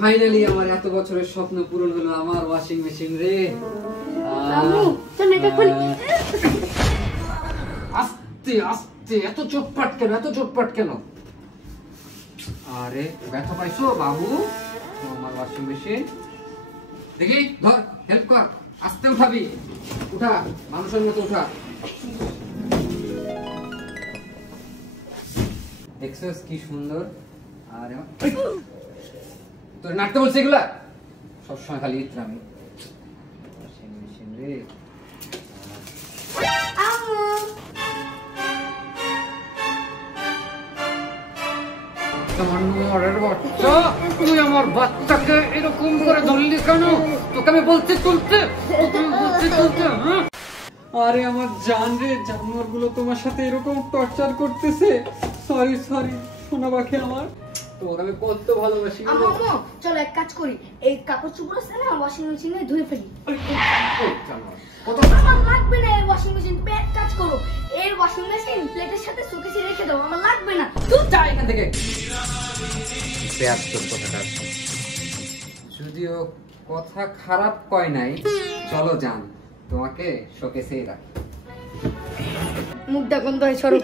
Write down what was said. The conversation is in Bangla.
ফাইনালি আমার এত বছরের স্বপ্ন পূরণ হলো, আমার ওয়াশিং মেশিন রে। আস্তে আস্তে, এত চটপট কেন, এত চটপট কেন? আরে ব্যথা পাইছো বাবু? আমার ওয়াশিং মেশিন দেখি, ধর, হেল্প কর, আস্তে উঠাবি, উঠা, মানুষের মতো উঠা। দেখছস কি সুন্দর। আরে তোর নাটতে বলছে এগুলা সবসময় খালি ইত্রামি। ওয়াশিং মেশিন রে। তুই আমার বাচ্চাকে এরকম করে ধরলি কেন? তোকে আমি বলছি চলতে, আরে আমার জান রে, জানোয়ার গুলো তোমার সাথে এরকম টর্চার করতেছে। সরি সরি সোনা পাখি আমার, তোমাকে আমি কত ভালোবাসি। চলো এক কাজ করি, এই কাপড় চোপড় আছে না ওয়াশিং মেশিনে ধুয়ে ফেলি। আমার লাগবে না এই ওয়াশিং মেশিন, এক কাজ করো, এই ওয়াশিং মেশিন প্লেটের সাথে শোকেসে রেখে দাও, আমার লাগবে না। তুই যা এখান থেকে। যদিও কথা খারাপ কয় নাই, চলো যান, তোমাকে শোকেসেই রাখি। মুখটা গন্ধ হয়, সরো।